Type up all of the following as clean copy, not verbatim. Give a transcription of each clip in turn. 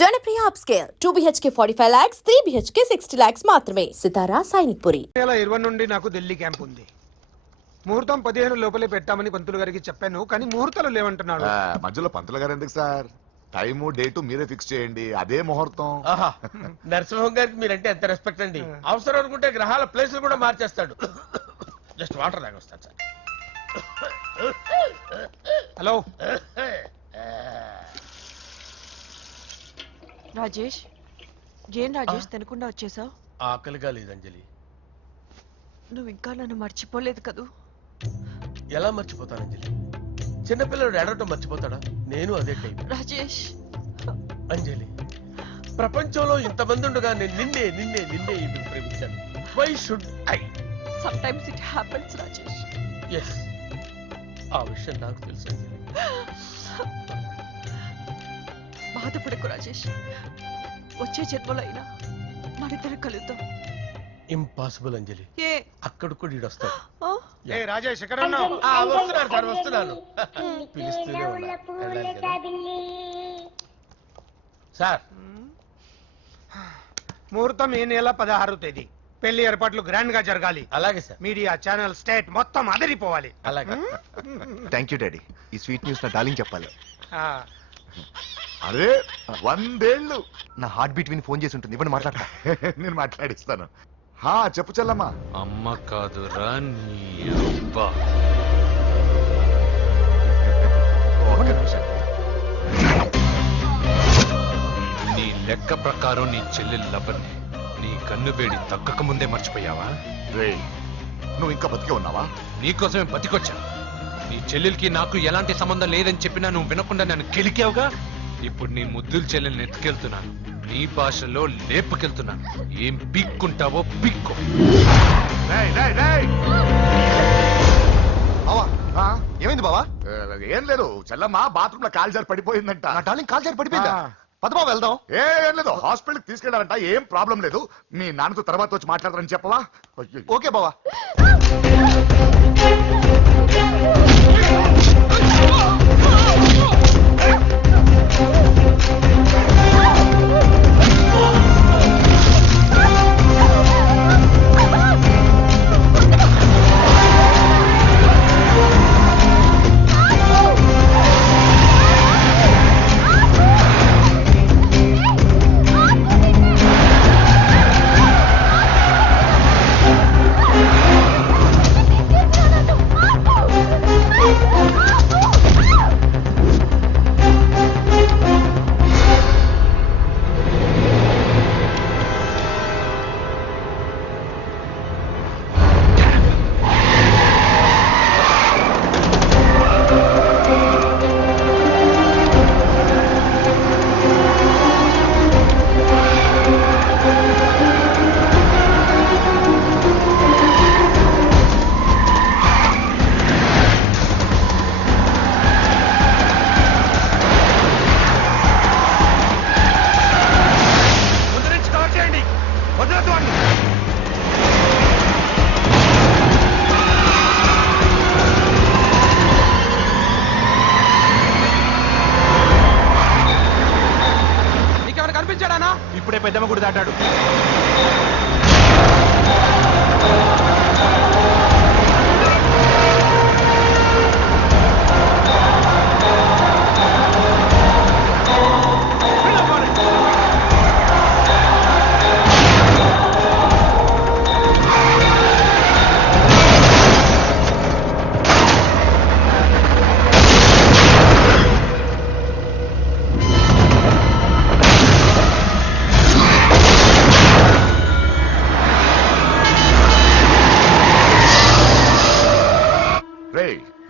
Janapriya upscale 2 BHK 45 lakhs, 3 BHK 60 lakhs మాత్రమే. సితారా సైనిక్పురి. నెల 20 నుండి నాకు ఢిల్లీ క్యాంప్ ఉంది. ముహూర్తం 15 లోపలే పెట్టామని పంతులు గారికి చెప్పాను, కానీ ముహూర్తాలు లేవంటున్నాడు. మధ్యలో పంతులు గారు ఎందుకు సార్? టైము డేటు మీరే ఫిక్స్ చేయండి, అదే ముహూర్తం. నరసింహం గారికి మీరంటే ఎంత రెస్పెక్ట్ అండి. అవసరం అనుకుంటే గ్రహాల ప్లేసులు కూడా మార్చేస్తాడు. జస్ట్ వాటర్ తాగొస్తాను సార్. హలో రాజేష్, ఏం రాజేష్ తినకుండా వచ్చేసావు? ఆకలిగా లేదు అంజలి. నువ్వు ఇంకా నన్ను మర్చిపోలేదు కదూ? ఎలా మర్చిపోతాను అంజలి? చిన్నపిల్లడు ఏడవటం మర్చిపోతాడా? నేను అదే టైం. రాజేష్, అంజలి, ప్రపంచంలో ఇంతమంది ఉండగా నేను నిన్నే నిన్నే నిన్నే ఇప్పుడు ప్రేమించాను. Why should I? Sometimes it happens Rajesh. Yes, ఆ విషయం నాకు తెలుసు అంజలి. బాధపడకు రాజేష్, వచ్చే జన్మలో అయినా మనిద్దరం కలుద్దాం. ఇంపాసిబుల్ అంజలి. ఏ అక్కడ కూడా ఈడు వస్తాడు. ఆ? ఏ రాజేష్ ఎక్కడ ఉన్నావు? వస్తున్నాను సార్, వస్తున్నాను. పిలుస్తూనే ఉన్నా, వెళ్ళాలి కదా. సార్, ముహూర్తం ఈ నెల 16వ తేదీ. పెళ్లి ఏర్పాట్లు గ్రాండ్ గా జరగాలి. అలాగే సార్, మీడియా ఛానల్ స్టేట్ మొత్తం అదిరిపోవాలి. అలాగే. Thank you daddy. ఈ స్వీట్ న్యూస్ నా డార్లింగ్ చెప్పాలి. ఆ, అరే 100 ఏళ్ళు. నా హార్ట్ బీట్ విని ఫోన్ చేసి ఉంటుంది, ఇవ్వండి మాట్లాడతా. నేను మాట్లాడిస్తాను. చెప్పు చెల్లమ్మా. అమ్మ కాదురా నీ అబ్బా. ఒక్క నిమిషం. నీ లెక్క ప్రకారం నీ చెల్లెలు లబ్బని నీ కన్ను వేడి తగ్గక ముందే మర్చిపోయావా? రే, నువ్వు ఇంకా బతికే ఉన్నావా? నీకోసమే బతికొచ్చాను. నీ చెల్లెలకి నాకు ఎలాంటి సంబంధం లేదని చెప్పినా నువ్వు వినకుండా నన్ను కెలికావుగా. ఇప్పుడు నీ ముద్దుల చెల్లెల్ని ఎత్తుకెళ్తున్నాను, నీ భాషలో లేపుకెళ్తున్నాను. ఏం పిక్కుంటావో పిక్కు. రేయ్, రేయ్, రేయ్. బావా, ఏమైంది బావా? ఏం లేదు, చెల్లమ్మ బాత్రూమ్ లో కాలు జారి పడిపోయిందంట. నా డార్లింగ్ కాల్ చేరి పడిపోయిందా? ఆ. పద బావ వెళ్దాం. ఏం లేదు, హాస్పిటల్ కి తీసుకెళ్లారంట. ఏం ప్రాబ్లం లేదు. మీ నాన్నతో తర్వాత వచ్చి మాట్లాడతారని చెప్పవా? అయ్యో. ఓకే బావా. ఇప్పుడే పెద్దమ్మ గుడి దాటాడు.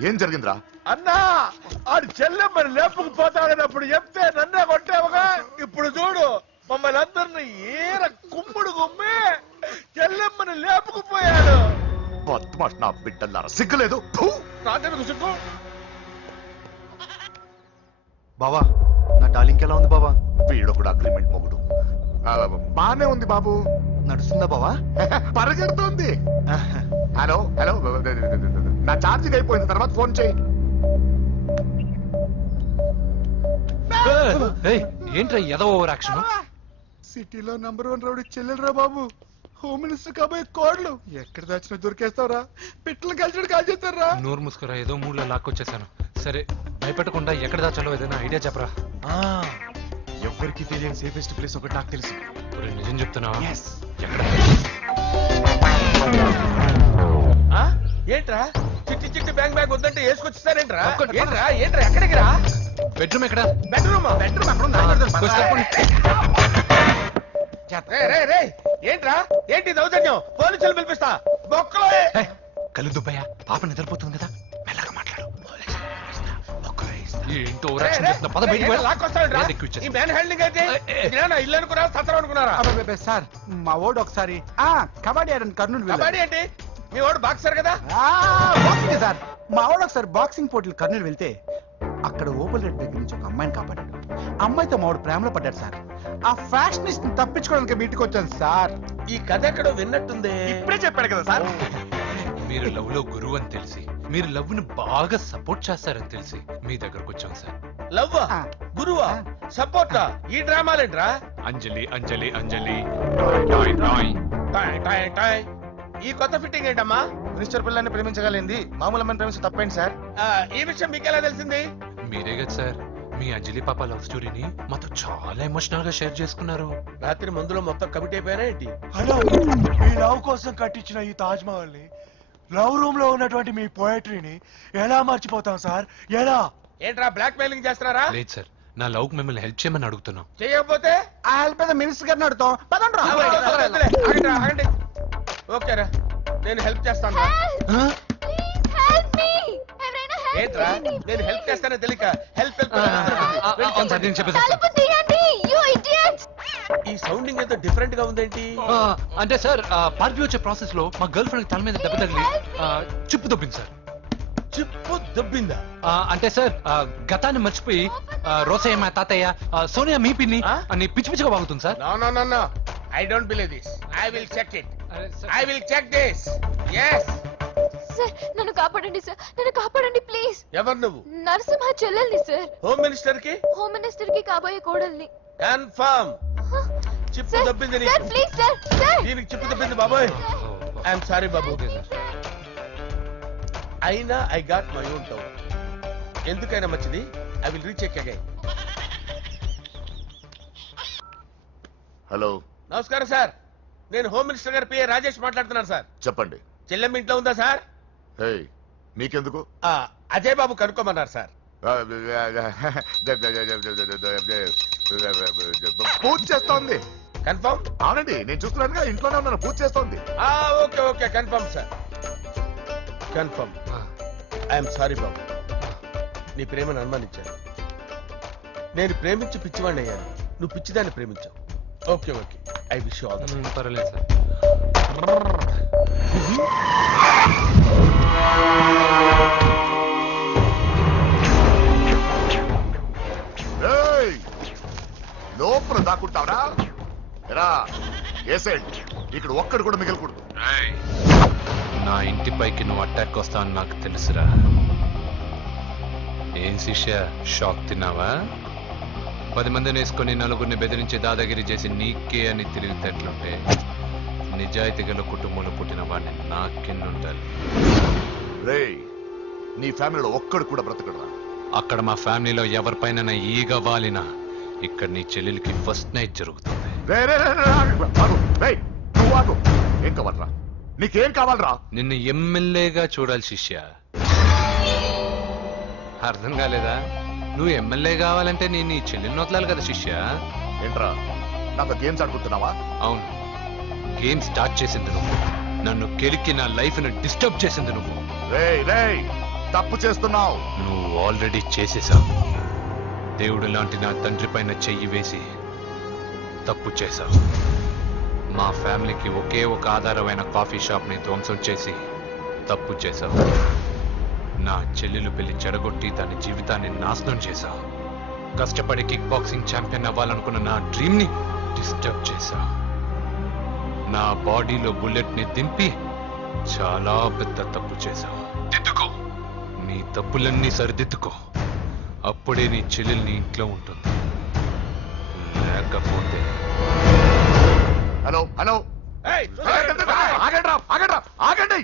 ఏం జరిగిందిరా? అన్నా, ఆడు చెల్లెమ్మని లేపుకుపోతాడన్నప్పుడు చెప్తే నన్నే కొట్టావుగా. ఇప్పుడు చూడు, మమ్మల్ని అందరిని ఏర కుమ్ముడు కుమ్మి చెల్లెమ్మని లేపుకుపోయాడు. బద్మాష్ నా బిడ్డల్లారా, సిగ్గులేదు? నాకెందుకు సిగ్గు? బావా, నా డార్లింగ్ ఎలా ఉంది బావా? వీడు కూడా అగ్రిమెంట్ మొగుడు. బానే ఉంది బాబు. నడుస్తుందా బావా? పరిగెడుతుంది. హలో హలో, నా ఛార్జింగ్ అయిపోయిన తర్వాత ఫోన్ చేయి. ఏంట్రా ఏదో ఓవర్ యాక్షన్? సిటీలో నంబర్ 1 రౌడీ చెల్లెలరా బాబు. హోమ్ మినిస్టర్ కాబోయే కోడలు ఎక్కడ దాచినా దొరికేస్తావురా. పిట్టలు కలిసి కాల్ చేస్తారా. నోరు ముసుకురా, ఏదో మూడ్లో లాక్కొచ్చేసాను. సరే భయపెట్టకుండా ఎక్కడ దాచాలో ఏదైనా ఐడియా చెప్పరా. ఎవరికి తెలియని సేఫెస్ట్ ప్లేస్ ఒకటి నాకు తెలుసు. ఒరేయ్, నిజం చెప్తున్నావా? ఎక్కడ? ఆ? ఏంట్రా చిట్టి చిట్టి బ్యాంక్ బ్యాగ్ వద్దంటే వేసుకొచ్చిస్తారేంట్రా? ఏంట్రా ఏంట్రా ఎక్కడికి రా? బెడ్రూమ్ ఎక్కడ? బెడ్రూమ్ ఏంట్రా ఏంటి దౌర్జన్యం? పోలీసులు పిలిపిస్తా బొక్కలో. ఏయ్, కళ్ళు దుబ్బయ్యా, పాప నిద్రపోతుంది కదా, మెల్లగా మాట్లాడు. ఏంటో ఓవర్ యాక్షన్ చేస్తున్నా, పద బయటికి వెళ్ళు. లాక్కొస్తాడు నేను ఎక్కువ ఇచ్చేస్తా. ఈ మ్యాన్ హ్యాండింగ్ అయితే ఇల్లు అనుకున్నారా సత్రం అనుకున్నారా? సార్ మా ఓడు ఒకసారి కబడ్డీ ఆడని కర్నూలు కబడ్డీ ఏంటి? మీ వాడు బాక్సర్ కదా? Boxing sir. మా ఓడు ఒకసారి బాక్సింగ్ పోటీలు కర్నూలు వెళ్తే అక్కడ ఓపెన్ రెడ్ దగ్గర నుంచి ఒక అమ్మాయిని కాపాడాడు. అమ్మాయితో మా వాడు ప్రేమలో పడ్డాడు సార్. ఆ ఫ్యాషనిస్ట్ తప్పించుకోవడానికి మీటికి వచ్చాను సార్. ఈ కథ ఎక్కడో విన్నట్టుంది. ఇప్పుడే చెప్పాడు కదా సార్. మీరు లవ్ లో గురువు అని తెలిసి, మీరు లవ్ ను బాగా సపోర్ట్ చేస్తారని తెలిసి మీ దగ్గరకు వచ్చాం సార్. లవ్వా గురువా సపోర్టా? ఈ డ్రామాలేంట్రా? అంజలి అంజలి అంజలి టాయ్ టాయ్ టాయ్ టాయ్ టాయ్. ఈ కొత్త ఫిట్టింగ్ ఏంటమ్మా? మినిస్టర్ పిల్లల్ని ప్రేమించగలిగింది మామూలు అమ్మని ప్రేమించి తప్పేంటి సార్? ఈ విషయం మీకు ఎలా తెలిసింది? మీరే కదా సార్ మీ అంజలి పాప లవ్ స్టోరీని మాతో చాలా ఎమోషనల్ గా షేర్ చేసుకున్నారు. రాత్రి మందులో మొత్తం కమిటీ అయిపోయారా ఏంటి? హలో, మీ లవ్ కోసం కట్టించిన ఈ తాజ్ మహల్ ని, లవ్ రూమ్ లో ఉన్నటువంటి మీ పోయట్రీని ఎలా మర్చిపోతాం సార్? ఎలా? ఏంట్రా బ్లాక్ మెయిలింగ్ చేస్తున్నారా? లేదు సార్, నా లవ్ కు మిమ్మల్ని హెల్ప్ చేయమని అడుగుతున్నాం. చేయకపోతే ఆ హెల్ప్ ఏదో మినిస్టర్ గారిని అడుగుతాం. పదండి రా. ఆగండి, ఆగండి. ఓకేరా, నేను హెల్ప్ చేస్తాను. ఏంట్రా నేను హెల్ప్ చేస్తానో తెలియక హెల్ప్ అవును సార్, నేను చెప్పేసి ఈ సౌండింగ్ ఏదో డిఫరెంట్ గా ఉందేంటి? అంటే సార్ పార్టీ వచ్చే ప్రాసెస్ లో మా గర్ల్ ఫ్రెండ్ తల మీద దెబ్బ తగిలి చిప్పు దొబ్బింది సార్. చిప్పు దొబ్బిందా? అంటే సార్ గతాన్ని మర్చిపోయి రోసయ్య మా తాతయ్య, సోనియా మీ పిన్ని అని పిచ్చి పిచ్చిగా వాగుతుంది sir. No I don't believe this. I will check it. I will check this. yes sir నన్ను కాపాడండి సార్, నన్ను కాపాడండి ప్లీజ్. ఎవరు నువ్వు? నరసింహ చెల్లెల్ని సార్. హోమ్ మినిస్టర్ కి? హోమ్ మినిస్టర్ కి కాబోయే కోడల్ని. కన్ఫర్మ్. చిప్పు సార్, దొబ్బింది సార్ నీకు. Please sir. సార్ దీనికి చిప్పు దొబ్బింది బాబోయ్. ఐఎమ్ సారీ బాబు. అయినా I got my own town. ఎందుకైనా మంచిది, I will recheck again. Hello, నమస్కారం సార్, నేను హోమ్ మినిస్టర్ గారి పిఏ రాజేష్ మాట్లాడుతున్నాను సార్. చెప్పండి. చెల్లెమ్మ ఇంట్లో ఉందా సార్? హే, మీకెందుకు? అజయ్ బాబు కనుక్కోమన్నారు సార్. పూజ చేస్తోంది. కన్ఫర్మ్? అవునండి, నేను చూస్తున్నానుగా, ఇంట్లోనే ఉన్నాను, పూజ చేస్తోంది. Okay okay confirm sir, confirm. I'm sorry బాబు, నీ ప్రేమను అనుమానించాను. నేను ప్రేమించి పిచ్చివాడిని అయ్యాను, నువ్వు పిచ్చిదాన్ని ప్రేమించావు. Okay okay, I wish you all the best. పర్వాలేదు సార్. ఏయ్, లోపల దాక్కుంటావరా? ఎరా ఏసెంట్, ఇక్కడ ఒక్కడు కూడా మిగలకూడదు. నా ఇంటి పైకి నువ్వు అటాక్ వస్తా అని నాకు తెలుసురా. ఏం శిష్య, షాక్ తిన్నావా? 10 మందిని వేసుకొని నలుగురిని బెదిరించి దాదాగిరి చేసి నీకే అని తిరిగితేట్లుంటే నిజాయితీ గల కుటుంబంలో పుట్టిన వాడిని నాకెన్నుంటారు. రేయ్, నీ ఫ్యామిలీలో ఒక్కడు కూడా బ్రతకడరా? అక్కడ మా ఫ్యామిలీలో ఎవరిపైన ఈగ వాలినా ఇక్కడ నీ చెల్లెలికి ఫస్ట్ నైట్ జరుగుతుంది. నువ్వు ఆగు. ఏం కావాలరా? నీకేం కావాలరా? నిన్ను ఎమ్మెల్యేగా చూడాలి శిష్య. అర్థం కాలేదా? నువ్వు ఎమ్మెల్యే కావాలంటే నేను నీ చెల్లెల్ని వదలాలి కదా శిష్య. ఏంట్రా, నాకు గేమ్స్ ఆడుకుంటున్నావా? అవును, గేమ్ స్టార్ట్ చేసింది నువ్వు, నన్ను కెలికి నా లైఫ్ ను డిస్టర్బ్ చేసింది నువ్వు. రేయ్ రేయ్, తప్పు చేస్తున్నావు. నువ్వు ఆల్రెడీ చేసేసావు. దేవుడు లాంటి నా తండ్రి పైన చెయ్యి వేసి తప్పు చేశావు. మా ఫ్యామిలీకి ఒకే ఒక ఆధారమైన కాఫీ షాప్ ని ధ్వంసం చేసి తప్పు చేశావు. నా చెల్లెలు పెళ్లి చెడగొట్టి దాని జీవితాన్ని నాశనం చేశావు. కష్టపడి కిక్ బాక్సింగ్ ఛాంపియన్ అవ్వాలనుకున్న నా డ్రీమ్ ని డిస్టర్బ్ చేశావు. నా బాడీలో బుల్లెట్ ని దింపి చాలా పెద్ద తప్పు చేశావు. దిద్దుకో, నీ తప్పులన్నీ సరిదిద్దుకో, అప్పుడే నీ చెల్లెలు నీ ఇంట్లో ఉంటుంది. లేకపోతే హలో హలో ఏయ్, ఆగండి ఆగండి ఆగండి.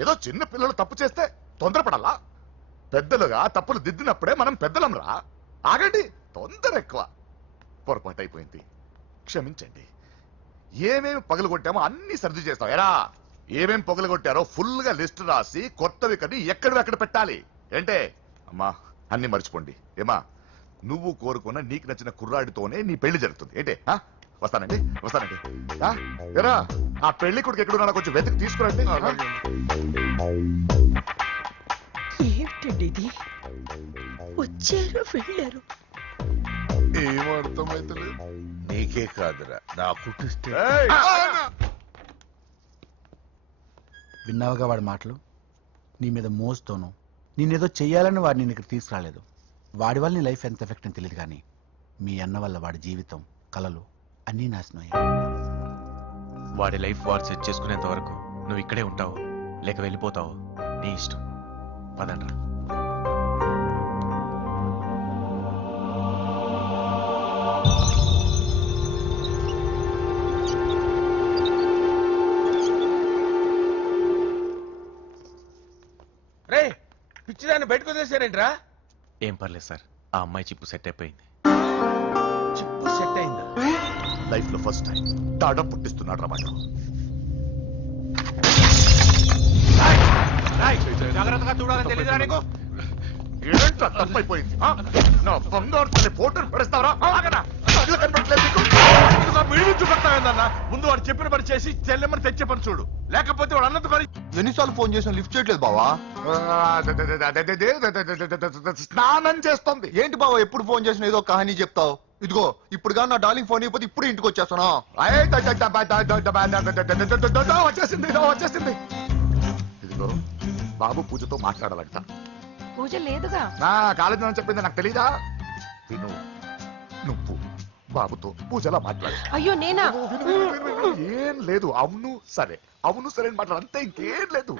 ఏదో చిన్న పిల్లలు తప్పు చేస్తే తొందరపడాలా? పెద్దలుగా తప్పులు దిద్దినప్పుడే మనం పెద్దలం రా. ఆగండి, తొందర ఎక్కువ. పొరపాటు అయిపోయింది, క్షమించండి. ఏమేమి పగలగొట్టామో అన్ని సర్ది చేస్తాం. ఎరా ఏమేం పగలగొట్టారో ఫుల్ గా లిస్ట్ రాసి కొత్తవి కని ఎక్కడివి అక్కడ పెట్టాలి. ఏంటే అమ్మా, అన్ని మర్చిపోండి. ఏమా, నువ్వు కోరుకున్న నీకు నచ్చిన కుర్రాడితోనే నీ పెళ్లి జరుగుతుంది. ఏంటే వస్తానండి వస్తానండి. ఎరా ఆ పెళ్లి కొడుకు ఎక్కడున్నా కొంచెం వెతికి తీసుకురండి. ఏమిటండి ఇది? వచ్చారు వెళ్ళారు. ఏం అర్థమైతలేదు. నీకే కాదురా నా కుట్టిస్తే. విన్నావుగా వాడి మాటలు? నీ మీద మోస్తోను నేనేదో చెయ్యాలని వాడిని ఇక్కడ తీసుకురాలేదు. వాడి వల్ల నీ లైఫ్ ఎంత ఎఫెక్ట్ అని తెలియదు, కానీ మీ అన్న వల్ల వాడి జీవితం, కలలు అన్నీ నాశనం అయ్యాయి. వాడి లైఫ్ వాడు సెట్ చేసుకునేంత వరకు నువ్వు ఇక్కడే ఉంటావు, లేక వెళ్ళిపోతావు, నీ ఇష్టం. పదండ్రా. రే పిచ్చిదాన్ని బయటకు వదిలేసారేంట్రా? ఏం పర్లేదు సార్, ఆ అమ్మాయి చిప్పు సెట్ అయిపోయింది. చిప్పు సెట్ అయిందా? లైఫ్ లో ఫస్ట్ టైం తాడ పుట్టిస్తున్నాడు రా వాడు. జాగ్రత్తగా చూడాలని తెలీదా నీకు? ఏంట్రా తప్పైపోయింది? నా బంగారు తల్లి ఫోటోలు పడేస్తావరా? చూపెడతావేందన్నా? ముందు వాడు చెప్పిన పని చేసి చెల్లెమ్మని తెచ్చే పని చూడు, లేకపోతే వాడు అన్నది పని. ఎన్నిసార్లు ఫోన్ చేసినా లిఫ్ట్ చేయట్లేదు బావా. స్నానం చేస్తుంది. ఏంటి బావా ఎప్పుడు ఫోన్ చేసినా ఏదో కహానీ చెప్తావు? ఇదిగో ఇప్పుడు కానీ నా డార్లింగ్ ఫోన్ అయిపోతే ఇప్పుడు ఇంటికి వచ్చేస్తాను. వచ్చేసింది వచ్చేసింది. ఇదిగో బాబు పూజతో మాట్లాడాలంట. పూజ లేదుగా. నా కాలేజీ అని చెప్పింది నాకు తెలీదా? విను, నువ్వు బాబుతో పూజలా మాట్లాడు. అయ్యో నేనా? ఏం లేదు. అవును సరే, అవును సరే అని మాట్లాడు, అంతే, ఇంకేం లేదు.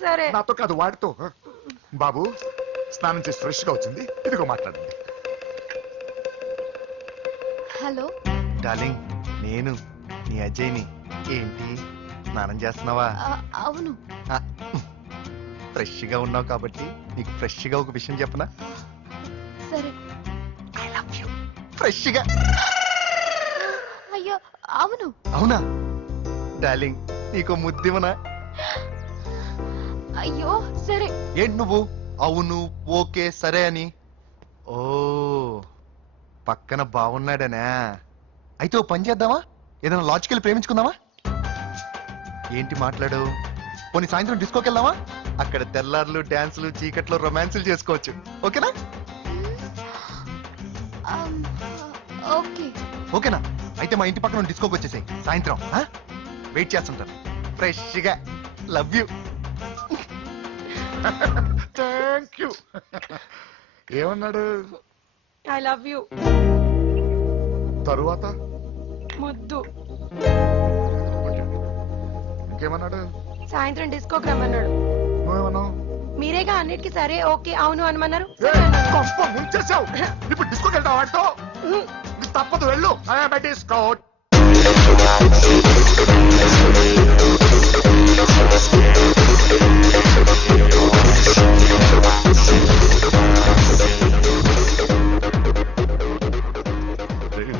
సరే. నాతో కాదు, వాడితో. బాబు స్నానం చేసి ఫ్రెష్ గా వచ్చింది, ఇదిగో మాట్లాడండి. హలో డార్లింగ్, నేను నీ అజయ్ని. ఏంటి స్నానం చేస్తున్నావా? అవును. ఫ్రెష్ గా ఉన్నావు కాబట్టి నీకు ఫ్రెష్ గా ఒక విషయం చెప్పనా? సరే. I love you. ఫ్రెష్ గా. అయ్యో అవును. అవునా డార్లింగ్, నీకు ముద్దివనా? అయ్యో సరే. ఏంటి నువ్వు అవును ఓకే సరే అని? ఓ పక్కన బాగున్నాడనా? అయితే ఓ పని చేద్దామా? ఏదైనా లాజికల్ ప్రేమించుకుందామా? ఏంటి మాట్లాడు? పోనీ సాయంత్రం డిస్కోకి వెళ్దామా? అక్కడ తెల్లార్లు డాన్సులు చీకట్లో రొమాన్సులు చేసుకోవచ్చు. ఓకేనా? ఓకే. ఓకేనా? అయితే మా ఇంటి పక్కన డిస్కోకి వచ్చేసాయి సాయంత్రం. వెయిట్ చేస్తుంటాను ఫ్రెష్ గా. Love you. Thank you. ఏమన్నాడు? I love you. తరువాత ముద్దు. ఇంకేమన్నాడు? సాయంత్రం డిస్కోకి రమ్మన్నాడు. నువ్వేమన్నావు? మీరేగా అన్నిటికీ సరే ఓకే అవును అనమన్నారు. ముంచేసావు. ఇప్పుడు డిస్కోకి వెళ్తావు వాటితో? తప్పదు, వెళ్ళు. డిస్కో.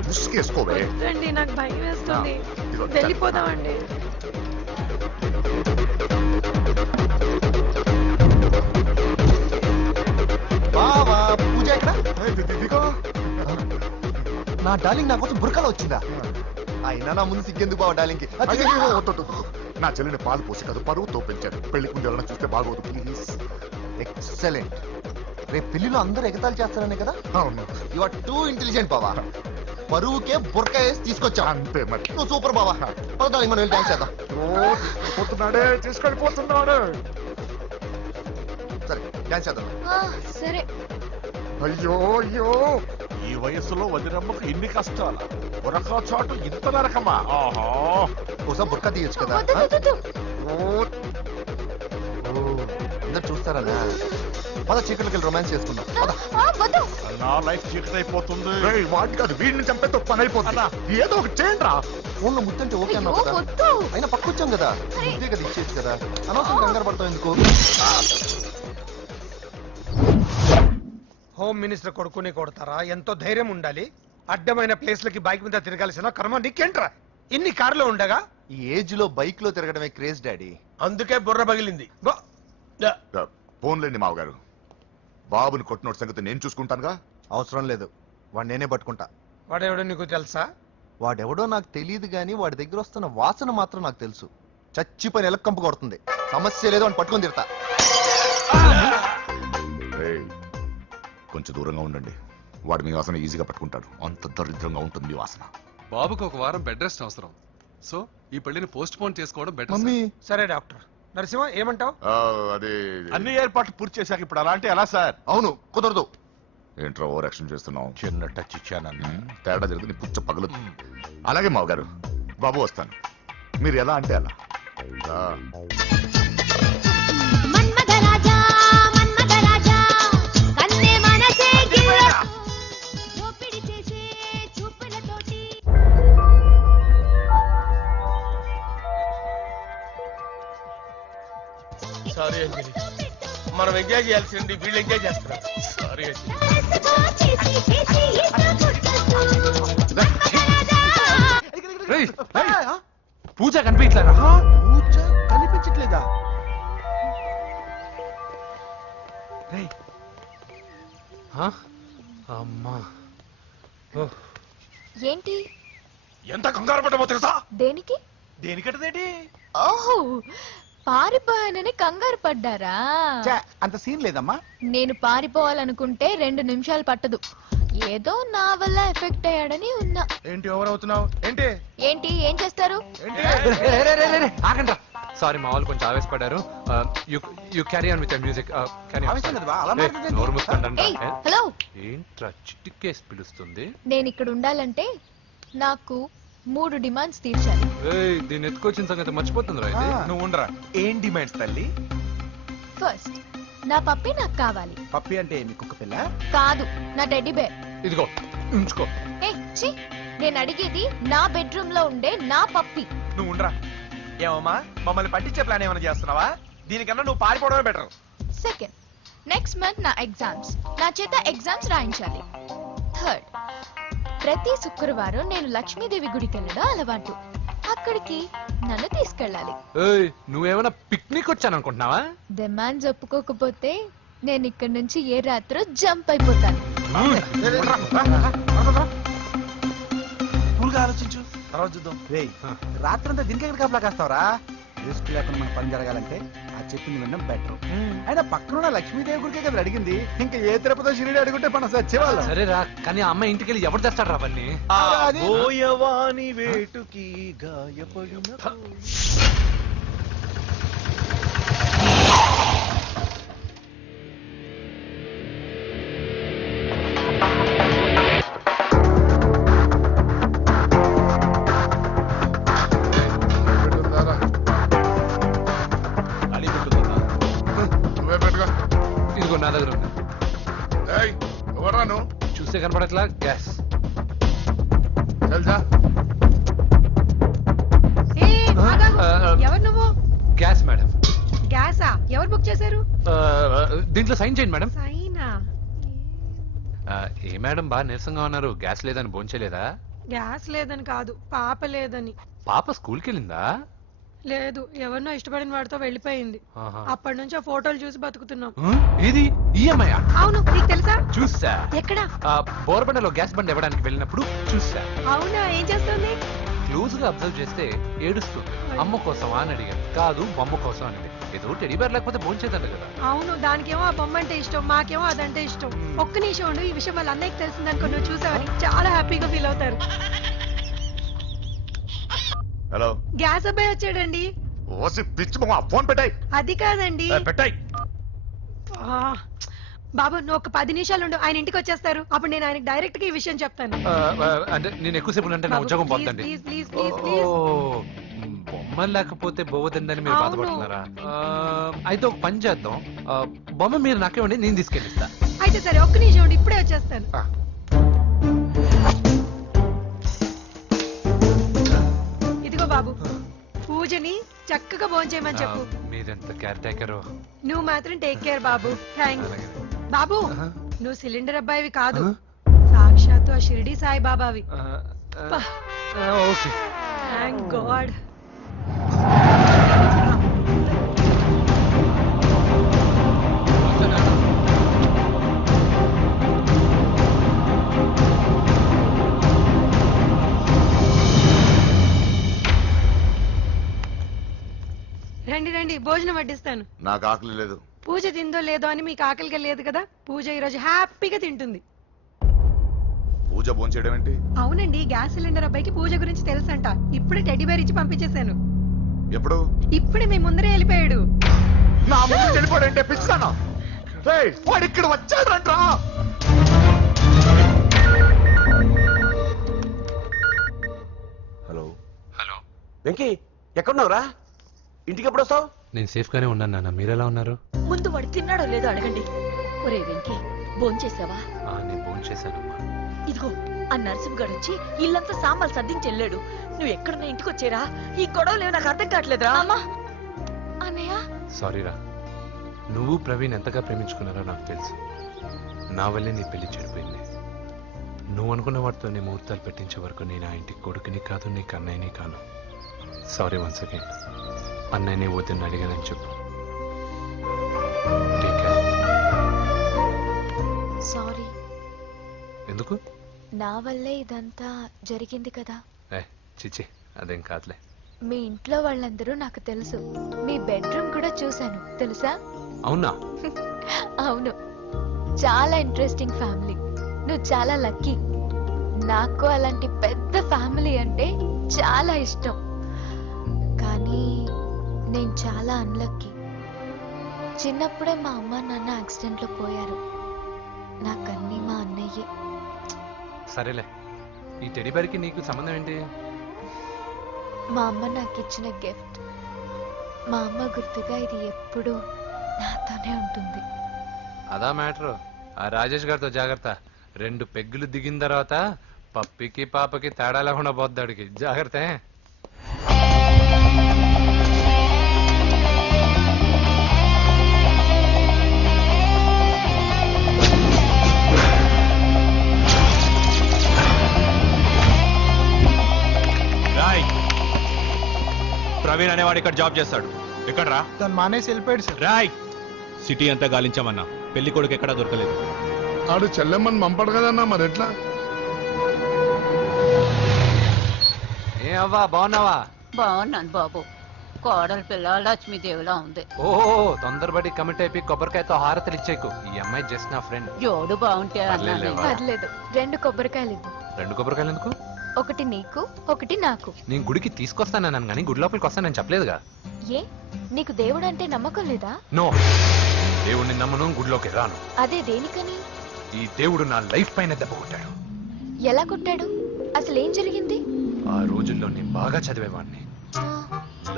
ముసుకేసుకోవే. వద్దండి, నాకు భయం వేస్తుంది. వెళ్ళిపోదామండి. బావా పూజ ఎక్కడ? నా డార్లింగ్ నా కోసం బురకలో వచ్చిందా? అయినా నా ముందు సిగ్గెందుకు బావ డార్లింగ్ కి? నా చెల్లిని పాలు పోసి కాదు పరువుతో పెంచారు. పెళ్లికి ముందు ఎవరైనా చూస్తే బాగోదు ప్లీజ్. ఎక్సలెంట్. రేపు పెళ్లిలో అందరూ ఎగతాలు చేస్తారనే కదా? అవును. యు ఆర్ టూ ఇంటెలిజెంట్ బావా. పరువుకే బుర్క వేసి తీసుకొచ్చా. అంతే మరి. నువ్వు సూపర్ బావా. డార్లింగ్ మనం వెళ్ళి డాన్స్ చేద్దాం. పోతున్నాడే, తీసుకెళ్ళిపోతున్నాడు. సరే డాన్స్ చేద్దాం. సరే. అయ్యో అయ్యో, ఈ వయసులో వదినమ్మకు ఇన్ని కష్టాలు, ఒరక చోటు ఇంత నరకమా? ఒకసారి బుర్క తీయచ్చు కదా? అందరు చూస్తారనా పద చీకట్లకి వెళ్ళి రొమాన్స్ చేసుకుందాం పద. వద్దు. నా లైఫ్ చీకట్ అయిపోతుంది వాటి కాదు వీడిని చంపేతో పని అయిపోతుందా ఏదో ఒకటి చేయండి రా ఫోన్లో ముద్దంటే ఓకే అన్నావు అయ్యో, కదా వద్దు. అయినా పక్కొచ్చాం కదా ఇదే కదా ఇచ్చేయచ్చు కదా అనవసరం కంగారు పడతావు ఎందుకు హోమ్ మినిస్టర్ కొడుకుని కొడతారా? ఎంతో ధైర్యం ఉండాలి. అడ్డమైన ప్లేస్లకి బైక్ మీద తిరగాల్సిన కర్మ నీకేంట్రా? ఇన్ని కార్లో ఉండగా ఈ ఏజ్ లో బైక్ లో తిరగడమే క్రేజ్ డాడీ అందుకే బుర్ర పగిలింది. ఫోన్లేండి మావగారు బాబుని కొట్టినోటి సంగతి నేను చూసుకుంటానుగా అవసరం లేదు వాడు నేనే పట్టుకుంటా వాడెవడో నీకు తెలుసా? వాడెవడో నాకు తెలియదు కానీ వాడి దగ్గర వస్తున్న వాసన మాత్రం నాకు తెలుసు. చచ్చిపోయిన ఎలక్కంపు కొడుతుంది. సమస్య లేదు అని పట్టుకొని తిడతా. ఏయ్, కొంచెం దూరంగా ఉండండి. వాడు మీ వాసన ఈజీగా పట్టుకుంటాడు. అంత దరిద్రంగా ఉంటుంది మీ వాసన. బాబుకి ఒక వారం బెడ్ రెస్ట్ అవసరం. సో ఈ పెళ్లిని పోస్ట్ పోన్ చేసుకోవడం బెటర్. మమ్మీ సరే డాక్టర్. నరసింహ ఏమంటావు? అదే అన్ని ఏర్పాట్లు పూర్తి చేశాక ఇప్పుడు అలాంటి ఎలా సార్? అవును కుదరదు. ఏంట్రా ఓవర్ యాక్షన్ చేస్తున్నావు? చిన్న టచ్ ఇచ్చానన్న. తేడా జరిగింది పుచ్చ పగలు. అలాగే మావగారు బాబు వస్తాను. మీరు ఎలా అంటే అలా. మన్మథరాజా, మన్మథరాజా, కన్నే మనసే గిల్ల. దోపిడి చేసే చూపులతోటి. సారీ అంజలి, మనం ఎంజాయ్ చేయాల్సింది వీళ్ళు ఎంజాయ్ చేస్తున్నారు. సారీ అంజలి. చేసి చేసి పూజ కనిపించలేరా? పూజ కనిపించట్లేదా? అమ్మా ఏంటి? ఎంత కంగారు పడ్డమో తెలుసా? దేనికి? దేనికంటదేంటి? ఓహో, పారిపోయానని కంగారు పడ్డారా? ఛే, అంత సీన్ లేదమ్మా. నేను పారిపోవాలనుకుంటే 2 నిమిషాలు పట్టదు. ఏదో నా వల్ల ఎఫెక్ట్ అయ్యాడని ఉన్నా. ఏంటి ఓవర్ అవుతున్నావు? ఏంటి ఏంటి? ఏం చేస్తారు? ఆగండి. సారీ మా వాళ్ళు కొంచెం ఆవేశపడ్డారు. You carry on with music. ఆవేశం కదా బా, అలా మాట్లాడేది. నోరు మూసుకోండి. ఏయ్, హలో. ఏంట్రా చిటికేసి పిలుస్తుంది? నేను ఇక్కడ ఉండాలంటే నాకు 3 డిమాండ్స్ తీర్చాలి. దీన్ని ఎత్తుకొచ్చిన సంగతి మర్చిపోతుందిరా ఇది. నువ్వు ఉండరా. ఏం డిమాండ్స్ తల్లి? ఫస్ట్, నా పప్పి నాకు కావాలి. పప్పి అంటే మీ కుక్క పిల్ల? కాదు, నా టెడ్డీ బేర్. ఇదిగో ఉంచుకో. ఛీ, నేను అడిగేది నా బెడ్రూమ్ లో ఉండే నా పప్పి. నువ్వు ఉండరా. ఏమమ్మా మమ్మల్ని పట్టించే ప్లాన్ ఏమైనా చేస్తున్నావా? దీనికన్నా నువ్వు పారిపోవడమే బెటర్. సెకండ్, నెక్స్ట్ మంత్ నా ఎగ్జామ్స్. నా చేత ఎగ్జామ్స్ రాయించాలి. థర్డ్, ప్రతి శుక్రవారం నేను లక్ష్మీదేవి గుడికి వెళ్ళడం అలవాటు. అక్కడికి నన్ను తీసుకెళ్ళాలి. నువ్వేమైనా పిక్నిక్ వచ్చాను అనుకుంటున్నావా? డిమాండ్స్ ఒప్పుకోకపోతే నేను ఇక్కడ నుంచి ఏ రాత్రో జంప్ అయిపోతాను. కూల్గా ఆలోచించు, తర్వాత చూద్దాం. రేయ్, రాత్రంతా దీనికి ఎక్కడ కాపలా కాస్తావరా? రిస్క్ లేకుండా మన పని జరగాలంటే ఆ చెప్పింది వినడం బెటర్. అయినా పక్కన లక్ష్మీదేవి గురికే కదా అడిగింది. ఇంకా ఏ తిరుపతి షిరిడి అడుగుంటే మన సచ్చేవాళ్ళం. సరేరా, కానీ ఆ అమ్మాయి ఇంటికి వెళ్ళి ఎవరు తెస్తాడు రా అవన్నీ? ఓయవాని వేటుకి గాయపడిన నువ్వే పెట్టుకో. ఇదిగో నా దగ్గర ఉంది. ఏయ్, ఎవరా నువ్వు? చూస్తే కనపడట్లా? గ్యాస్. తెలుసా? ఎవరు నువ్వు? Gas madam. గ్యాసా? ఎవరు బుక్ చేశారు? దీంట్లో సైన్ చేయండి మేడం. సైనా? ఏ మేడం బాగా నీరసంగా ఉన్నారు? గ్యాస్ లేదని భోంచలేదా? గ్యాస్ లేదని కాదు, పాప లేదని. పాప స్కూల్కి వెళ్ళిందా? లేదు, ఎవరినో ఇష్టపడిన వాడితో వెళ్ళిపోయింది. ఆహా. అప్పటి నుంచి ఆ ఫోటోలు చూసి బతుకుతున్నాం. ఇది ఈఎంఐ? అవును, నీకు తెలుసా? చూసా. ఎక్కడ? బోర్బండలో గ్యాస్ బండ్ ఇవ్వడానికి వెళ్ళినప్పుడు చూసా. అవునా? ఏం చేస్తుంది? క్లోజ్ గా అబ్జర్వ్ చేస్తే ఏడుస్తుంది. అమ్మ కోసం అని అడిగాను. కాదు, బొమ్మ కోసం అని. ఏదో టెడీ బేర్ లేకపోతే భోంచేదంట కదా. అవును, దానికేమో ఆ బొమ్మ అంటే ఇష్టం, మాకేమో అదంటే ఇష్టం. ఒక్క నిమిషం ఉండు, ఈ విషయం వాళ్ళ అన్నయ్యకి తెలిసిందనుకో, నువ్వు చూసావని చాలా హ్యాపీగా ఫీల్ అవుతారు. హలో, గ్యాస్ అబ్బాయి వచ్చాడండి. ఓసి పిచ్చి బొమ్మ, ఫోన్ పెట్టాయి. అది కాదండి. పెట్టాయి. బాబు నువ్వు ఒక 10 నిమిషాలు ఉండు, ఆయన ఇంటికి వచ్చేస్తారు. అప్పుడు నేను ఆయనకి డైరెక్ట్ గా ఈ విషయం చెప్తాను. అంటే నేను ఎక్కువసేపు అంటే నా ఉద్యోగం పోతండి. Please please please please. బొమ్మ లేకపోతే బోవదండి మీరు అవును. బాధపడుతున్నారా? అయితే ఒక పని చేద్దాం, బొమ్మ మీరు నాకేమండి, నేను తీసుకెళ్ళిస్తా. అయితే సరే, ఒక్క నిమిషం ఉండు, ఇప్పుడే వచ్చేస్తాను. ఇదిగో బాబు, పూజని చక్కగా భోంచేయమని చెప్పు. మీరెంత కేర్ టేకరు. నువ్వు మాత్రం టేక్ కేర్ బాబు. థ్యాంక్స్ బాబు. నువ్వు సిలిండర్ అబ్బాయివి కాదు, సాక్షాత్తు ఆ షిరిడి సాయి బాబావి. Okay, thank God. రండి రండి, భోజనం వడ్డిస్తాను. నాకు ఆకలి లేదు. పూజ తిందో లేదో అని మీకు ఆకలిగా లేదు కదా, పూజ ఈరోజు హ్యాపీగా తింటుంది. పూజ భోంచేయడం ఏంటి? అవునండి, గ్యాస్ సిలిండర్ అబ్బాయికి పూజ గురించి తెలుసంట. ఇప్పుడే టెడ్డీ బేర్ ఇచ్చి పంపించేశాను. ఎప్పుడు? ఇప్పుడే మీ ముందరే వెళ్ళిపోయాడు. నా ముందు వెళ్ళిపోయాడంటే పిచ్చానా? వాడు ఇక్కడ వచ్చాడంట్రా. హలో హలో వెంకీ, ఎక్కడున్నావురా? ఇంటికి ఎప్పుడు వస్తావు? నేను సేఫ్ గానే ఉన్నాను నాన్న, మీరెలా ఉన్నారు? ముందు వాడు తిన్నాడో లేదో అడగండి. ఒరే వెంకీ, భోంచేసావా? నేను ఫోన్ చేశానమ్మా. ఇదిగో ఆ నరసింహగాడు వచ్చి ఇల్లంతా సామాన్లు సర్దించి వెళ్ళాడు. నువ్వు ఎక్కడున్నా ఇంటికి వచ్చేరా? ఈ గొడవలేవు నాకు అర్థం కావట్లేదురా. అన్నయ్య సారీరా, నువ్వు ప్రవీణ్ ఎంతగా ప్రేమించుకున్నారో నాకు తెలుసు. నా వల్లే నీ పెళ్లి చెడిపోయింది. నువ్వు అనుకున్న వాటితో నీ ముహూర్తాలు పెట్టించే వరకు నేను ఆ ఇంటికి కొడుకుని కాదు, నీకు అన్నయ్యని కాను. Sorry once again. అన్నయ్యని వద్దని అడిగానని చెప్పు. సారీ. ఎందుకు? నా వల్లే ఇదంతా జరిగింది కదా. చిచి, అదేం కాదులే. మీ ఇంట్లో వాళ్ళందరూ నాకు తెలుసు. మీ బెడ్రూమ్ కూడా చూశాను, తెలుసా? అవునా? అవును, చాలా ఇంట్రెస్టింగ్ ఫ్యామిలీ. నువ్వు చాలా లక్కీ. నాకు అలాంటి పెద్ద ఫ్యామిలీ అంటే చాలా ఇష్టం. కానీ నేను చాలా అన్లక్కీ. చిన్నప్పుడే మా అమ్మ నాన్న యాక్సిడెంట్లో పోయారు. నాకన్నీ మా అన్నయ్యే. సరేలే, ఈ టెడీబేర్కి నీకు సంబంధం ఏంటి? మా అమ్మ నాకు ఇచ్చిన గిఫ్ట్. మా అమ్మ గుర్తుగా ఇది ఎప్పుడూ నాతోనే ఉంటుంది. అదా మ్యాటర్. ఆ రాజేష్ గారితో జాగ్రత్త. 2 పెగ్గులు దిగిన తర్వాత పప్పికి పాపకి తేడా లేకుండా పోద్దాడికి. జాగ్రత్త. ప్రవీణ్ అనేవాడు ఇక్కడ జాబ్ చేస్తాడు. ఎక్కడ రా? తను మానేసి వెళ్ళిపోయాడు సార్. రాయ్, సిటీ అంతా గాలించామన్నా, పెళ్లి కొడుకు ఎక్కడా దొరకలేదు. ఆడు చెల్లెమ్మని పంపడు కదన్నా, మరి ఎట్లా? ఏ అవ్వా, బాగున్నావా? బాగున్నాను బాబు. కోడలి పిల్ల లక్ష్మీదేవిలా ఉంది. ఓ తొందరపడి కమిట్ అయిపోయి కొబ్బరికాయతో హారతలు ఇచ్చేకు. ఈ అమ్మాయి జస్ట్ నా ఫ్రెండ్. జోడు బాగుంటే పర్లేదు, 2 కొబ్బరికాయలు ఇవ్వు. 2 కొబ్బరికాయలు ఎందుకు? ఒకటి నీకు, ఒకటి నాకు. నేను గుడికి తీసుకొస్తానన్నాను కానీ గుడి లోపలికి వస్తానని చెప్పలేదుగా. ఏ, నీకు దేవుడు అంటే నమ్మకం లేదా? నో, దేవుడిని నమ్మను, గుడిలోకి రాను. అదే దేనికని? ఈ దేవుడు నా లైఫ్ పైన దెబ్బ కొట్టాడు. ఎలా కొట్టాడు? అసలు ఏం జరిగింది? ఆ రోజుల్లో నేను బాగా చదివేవాడిని.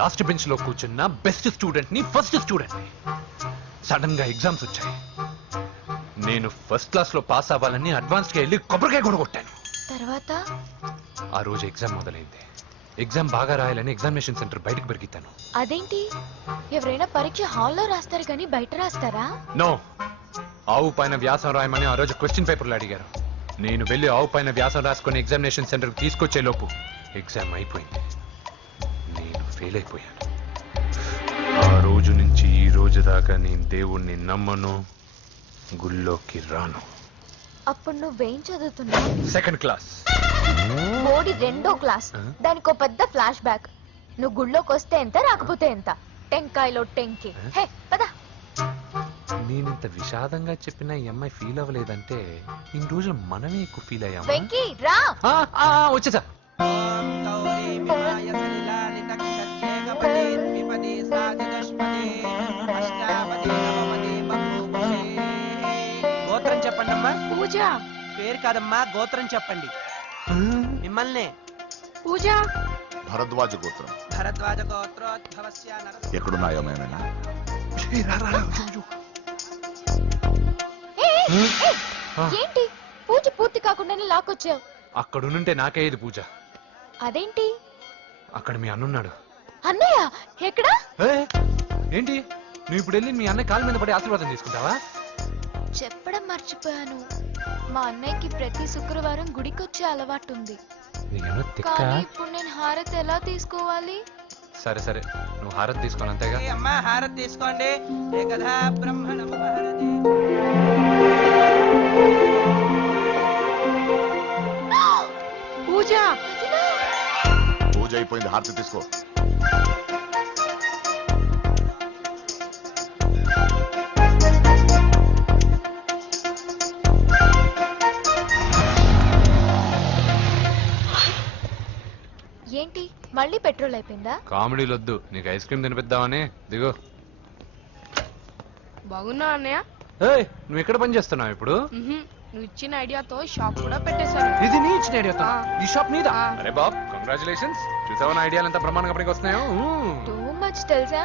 లాస్ట్ బెంచ్ లో కూర్చున్న బెస్ట్ స్టూడెంట్ ని, ఫస్ట్ స్టూడెంట్ ని. సడన్ గా ఎగ్జామ్స్ వచ్చాయి. నేను ఫస్ట్ క్లాస్ లో పాస్ అవ్వాలని అడ్వాన్స్ గా వెళ్ళి కొబ్బరికాయ కూడా కొట్టాను. తర్వాత ఆ రోజు ఎగ్జామ్ మొదలైంది. ఎగ్జామ్ బాగా రాయాలని ఎగ్జామినేషన్ సెంటర్ బయటకు పెరిగితాను. అదేంటి, ఎవరైనా పరీక్ష హాల్లో రాస్తారు కానీ బయట రాస్తారా? నో, ఆవు పైన వ్యాసం రాయమని ఆ రోజు క్వశ్చన్ పేపర్లు అడిగారు. నేను వెళ్ళి ఆవు పైన వ్యాసం రాసుకొని ఎగ్జామినేషన్ సెంటర్ తీసుకొచ్చే లోపు ఎగ్జామ్ అయిపోయింది. నేను ఫెయిల్ అయిపోయాను. ఆ రోజు నుంచి ఈ రోజు దాకా నేను దేవుణ్ణి నమ్మను, గుళ్ళోకి రాను. అప్పుడు నువ్వేం చదువుతున్నావు? 2nd class. మోడీ 2వ క్లాస్. దానికో పెద్ద ఫ్లాష్ బ్యాక్. నువ్వు గుళ్ళోకి వస్తే ఎంత, రాకపోతే ఎంత. టెంకాయలో టెంకి. హే పద. నేనింత విషాదంగా చెప్పిన ఈ అమ్మాయి ఫీల్ అవ్వలేదంటే ఇన్ని రోజులు మనమే ఎక్కువ ఫీల్ అయ్యాము. వెంకీ రా. వచ్చేసా. పేరు కాదమ్మా, గోత్రం చెప్పండి. మిమ్మల్ని పూజ. భరద్వాజ గోత్రం. భరద్వాజ గోత్రోద్భవస్య ఎక్కడున్నాయో మేమైనా ఏంటి పూజ పూర్తి కాకుండానే లాక్కొచ్చావు? అక్కడుంటే నాకే ఇది పూజ. అదేంటి? అక్కడ మీ అన్నున్నాడు. అన్నయ్య ఎక్కడా? ఏంటి నువ్వు ఇప్పుడు వెళ్ళి మీ అన్నయ్య కాళ్ళ మీద పడి ఆశీర్వాదం తీసుకుంటావా? చెప్పడం మర్చిపోయాను, మా అన్నయ్యకి ప్రతి శుక్రవారం గుడికొచ్చే అలవాటు ఉంది. కానీ ఇప్పుడు నేను హారతి ఎలా తీసుకోవాలి? సరే సరే, నువ్వు హారతి తీసుకోను అంతేగా. అమ్మా హారతి తీసుకోండి. ఏకదా బ్రహ్మణం హారతి. పూజ. పూజ అయిపోయింది, హారతి తీసుకో. ఏంటి మళ్ళీ పెట్రోల్ అయిపోయిందా? కామెడీలు వద్దు, నీకు ఐస్ క్రీమ్ తినిపిద్దామని. దిగు. బాగున్నా అన్నయ్య? నువ్వు ఎక్కడ పని చేస్తున్నావు ఇప్పుడు? నువ్వు ఇచ్చిన ఐడియాతో షాప్ కూడా పెట్టేశాను. ఇది నీ ఇచ్చిన ఐడియా? ఈ షాప్ నీదా? అరే బాబ్, కంగ్రాచులేషన్స్. చూసావా నా ఐడియాలు ఎంత బ్రహ్మాండంగా పనికి వస్తున్నాయో? టూ మచ్ తెలుసా?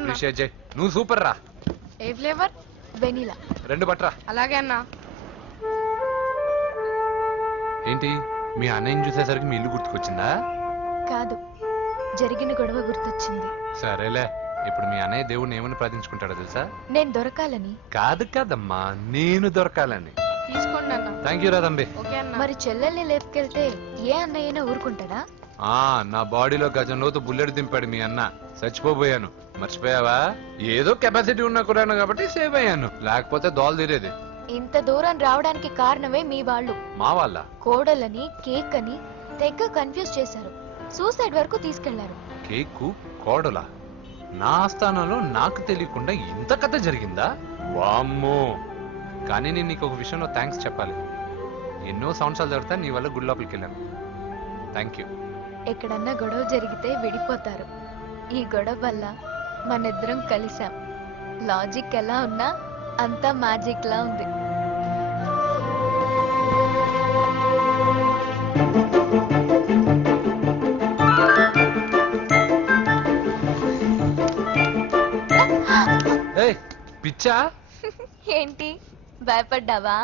అప్రిషియేట్ చేయి. నువ్వు సూపర్ రా. ఏ ఫ్లేవర్? వెనిలా. 2 పట్రా. అలాగే అన్నా. ఏంటి మీ అన్నయ్యని చూసేసరికి మీ ఇల్లు గుర్తుకొచ్చిందా? కాదు, జరిగిన గొడవ గుర్తొచ్చింది. సరేలే, ఇప్పుడు మీ అన్నయ్య దేవుడిని ఏమని ప్రార్థించుకుంటాడో తెలుసా? నేను దొరకాలని. కాదు కాదమ్మా, నేను దొరకాలని. తీసుకోండి అన్న. థ్యాంక్ యూ రా తంబి. మరి చెల్లెల్ని లేపుకెళ్తే ఏ అన్నయ్యనా ఊరుకుంటాడా? నా బాడీలో గజం లోతు బుల్లెట్ దింపాడు మీ అన్న. చచ్చిపోబోయాను, మర్చిపోయావా? ఏదో కెపాసిటీ ఉన్నా కూడా కాబట్టి సేవ్ అయ్యాను, లేకపోతే దోల తీరేది. ఇంత దూరం రావడానికి కారణమే మీ వాళ్ళు. మా వాళ్ళ? కోడలని కేక్ అని తెగ కన్ఫ్యూజ్ చేశారు, సూసైడ్ వరకు తీసుకెళ్లారు. కేకు కోడలా? నా ఆస్థానంలో నాకు తెలియకుండా ఇంత కథ జరిగిందా? వామ్మో. కానీ నేను నీకు ఒక విషయంలో థ్యాంక్స్ చెప్పాలి. ఎన్నో సంవత్సరాలు జరుగుతా నీ వల్ల గుడి లోపలికి వెళ్ళాను. Thank you. ఎక్కడన్నా గొడవ జరిగితే విడిపోతారు, ఈ గొడవ వల్ల మనిద్దరం కలిసాం. లాజిక్ ఎలా ఉన్నా అంతా మ్యాజిక్ లా ఉంది. పిచ్చా? ఏంటి భయపడ్డావా?